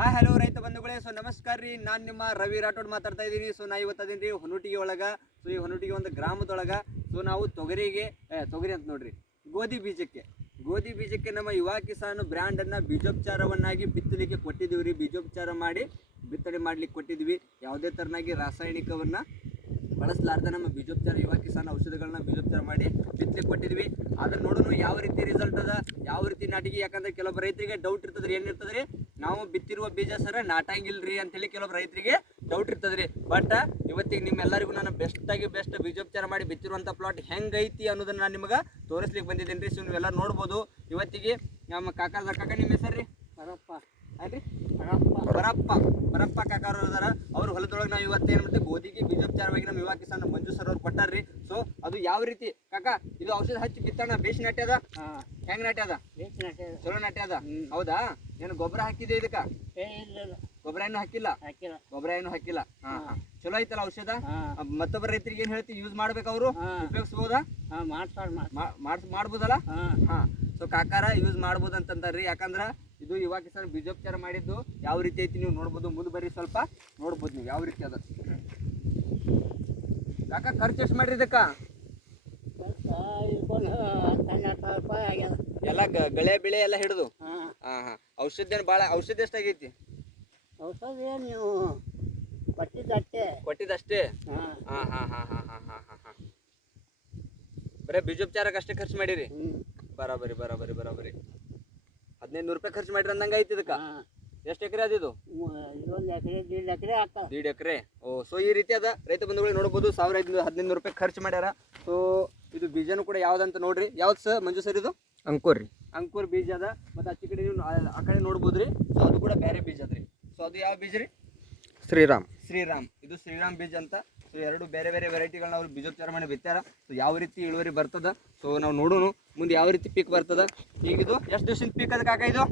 Hi hello ರೈತ ಬಂಧುಗಳೇ. So ನಮಸ್ಕಾರ ರೀ, ನಾನು ನಿಮ್ಮ ರವಿ ರಾಠೋಡ್ ಮಾತಾಡ್ತಾ ಇದ್ದೀನಿ. ಸೊ ನಾ ಇವತ್ತು ಅದೀನಿ ರೀ ಹೊನುಟಿಗೆ ಒಳಗೆ. ಸೊ ಈ ಹೊನುಟಿಗೆ ಒಂದು ಗ್ರಾಮದೊಳಗೆ ಸೊ ನಾವು ತೊಗರಿ ಅಂತ ನೋಡ್ರಿ, ಗೋಧಿ ಬೀಜಕ್ಕೆ ನಮ್ಮ ಯುವ ಕಿಸಾನ್ ಬ್ರ್ಯಾಂಡನ್ನು ಬೀಜೋಪಚಾರವನ್ನಾಗಿ ಬಿತ್ತಲಿಕ್ಕೆ ಕೊಟ್ಟಿದ್ದೀವಿ ರೀ. ಬೀಜೋಪಚಾರ ಮಾಡಿ ಬಿತ್ತನೆ ಮಾಡ್ಲಿಕ್ಕೆ ಕೊಟ್ಟಿದ್ವಿ. ಯಾವುದೇ ಥರನಾಗಿ ರಾಸಾಯನಿಕವನ್ನು ಬಳಸಲಾರ್ದ ನಮ್ಮ ಬೀಜೋಪಚಾರ ಯುವ ಕಿಸಾನ್ ಔಷಧಿಗಳನ್ನ ಬೀಜೋಪಚಾರ ಮಾಡಿ ಬಿತ್ತಲಿಕ್ಕೆ ಕೊಟ್ಟಿದ್ವಿ. ಅದನ್ನ ನೋಡೋಣ ಯಾವ ರೀತಿ ರಿಸಲ್ಟ್ ಅದ, ಯಾವ ರೀತಿ ನಾಟಿಗೆ. ಯಾಕಂದ್ರೆ ಕೆಲವೊಬ್ಬ ರೈತರಿಗೆ ಡೌಟ್ ಇರ್ತದ್ರಿ, ಏನಿರ್ತದ್ರಿ, ನಾವು ಬಿತ್ತಿರುವ ಬೀಜ ಸರ ನಾಟಂಗಿಲ್ರಿ ಅಂತೇಳಿ ಕೆಲವೊಬ್ಬ ರೈತರಿಗೆ ಡೌಟ್ ಇರ್ತದ್ರಿ. ಬಟ್ ಇವತ್ತಿಗೆ ನಿಮ್ಮೆಲ್ಲರಿಗೂ ನಾನು ಬೆಸ್ಟ್ ಬೀಜೋಪಚಾರ ಮಾಡಿ ಬಿತ್ತಿರುವಂಥ ಪ್ಲಾಟ್ ಹೆಂಗೈತಿ ಅನ್ನೋದನ್ನ ನಾನು ನಿಮಗೆ ತೋರಿಸ್ಲಿಕ್ಕೆ ಬಂದಿದ್ದೀನಿ ರೀ. ಸೊ ನೀವೆಲ್ಲ ನೋಡ್ಬೋದು. ಇವತ್ತಿಗೆ ನಮ್ಮ ಕಾಕ ನಿಮ್ಮ ಹೆಸರು ರೀ ಬರಪ್ಪ ಕಾಕಾರು ಅದಾರ. ಅವ್ರ ಹೊಲದೊಳಗೆ ನಾವು ಇವತ್ತು ಏನು ಮಾಡ್ತೀವಿ, ಗೋಧಿಗೆ ಬೀಜೋಪಚಾರವಾಗಿ ನಮ್ಮ ಯುವ ಕಿಸಾನ್ ಮಂಜು ಸರ್ ಅವ್ರು ಕೊಟ್ಟಾರ್ರಿ. ಸೊ ಅದು ಯಾವ ರೀತಿ ಕಾಕ ಇದು ಔಷಧ ಹಚ್ಚಿ ಬಿತ್ತಣ ಬೇಸ್ ನಾಟ್ಯದ, ಹೆಂಗ್ ನಾಟ್ಯದ? ಚಲೋ ನಾಟ್ಯದ. ಹೌದಾ? ಏನು ಗೊಬ್ಬರ ಹಾಕಿದೆ ಇದಕ್ಕ? ಗೊಬ್ಬರ ಏನು ಹಾಕಿಲ್ಲ. ಚಲೋ ಐತಲ್ಲ ಔಷಧ. ಮತ್ತೊಬ್ಬರ ರೈತರಿಗೆ ಏನ್ ಹೇಳ್ತಿ, ಯೂಸ್ ಮಾಡ್ಬೇಕು, ಅವರು ಉಪಯೋಗಿಸಬಹುದಾ? ಮಾಡ್ಬೋದಲ್ಲ. ಸೊ ಕಾಕಾರ ಯೂಸ್ ಮಾಡ್ಬೋದು ಅಂತಂತಾರ್ರಿ. ಯಾಕಂದ್ರ ಇದು ಯುವ ಕಿಸಾನ್ ಬೀಜೋಪಚಾರ ಮಾಡಿದ್ದು ಯಾವ ರೀತಿ ಐತಿ ನೀವು ನೋಡ್ಬೋದು. ಮುಂದೆ ಬರ್ರಿ, ಸ್ವಲ್ಪ ನೋಡ್ಬೋದು ನೀವು ಯಾವ ರೀತಿ ಅದ. ಕಾಕ ಖರ್ಚು ಎಷ್ಟು ಮಾಡ್ರಿ ಇದಕ್ಕ? ಎಲ್ಲ ಗಳೆ ಬೆಳೆ ಎಲ್ಲ ಹಿಡಿದು ಔಷಧಿ ಔಷಧಿ ಎಷ್ಟಾಗೈತಿ? ಔಷಧಿ ನೀವು ಕೊಟ್ಟಿದ್ದಷ್ಟೇ. ಬರೇ ಬೀಜೋಪಚಾರಕ್ಕೆ ಅಷ್ಟೇ ಖರ್ಚು ಮಾಡಿರಿ? ಬರಾಬರಿ 1500 ರೂಪಾಯಿ ಖರ್ಚು ಮಾಡಿರಿ ಅಂದಂಗ ಐತಿ ಇದಕ್ಕ. ಎಷ್ಟು ಎಕರೆ ಅದ ಇದು? 1.5 ಎಕರೆ. ಸೊ ಈ ರೀತಿ ಅದ ರೈತ ಬಂಧುಗಳು ನೋಡ್ಬೋದು. 1500 ರೂಪಾಯಿ ಖರ್ಚು ಮಾಡ್ಯಾರ. ಸೊ ಇದು ಬೀಜನೂ ಕೂಡ ಯಾವ್ದಂತ ನೋಡ್ರಿ. ಯಾವ್ದು ಸರ್ ಮಂಜು ಸರ್? ಇದು ಅಂಕುರ್ ಬೀಜ ಅದ. ಮತ್ತು ಆಚೆ ಕಡೆ ನೀವು ಆ ಕಡೆ ನೋಡ್ಬೋದ್ರಿ. ಸೊ ಅದು ಕೂಡ ಬೇರೆ ಬೀಜ ಅದ್ರಿ. ಸೊ ಅದು ಯಾವ ಬೀಜ ರೀ? ಶ್ರೀರಾಮ್. ಇದು ಶ್ರೀರಾಮ್ ಬೀಜ ಅಂತ. ಸೊ ಎರಡು ಬೇರೆ ವೆರೈಟಿಗಳನ್ನ ಅವ್ರು ಬೀಜೋಪಚಾರ ಮಾಡಿ ಬಿತ್ತಾರ. ಸೊ ಯಾವ ರೀತಿ ಇಳುವರಿ ಬರ್ತದ ಸೊ ನಾವು ನೋಡೋಣ ಮುಂದೆ ಯಾವ ರೀತಿ ಪೀಕ್ ಬರ್ತದ. ಈಗ ಇದು ಎಷ್ಟು ದಿವಸದ ಪೀಕ್ ಅದ ಕಾಕ? ಇದು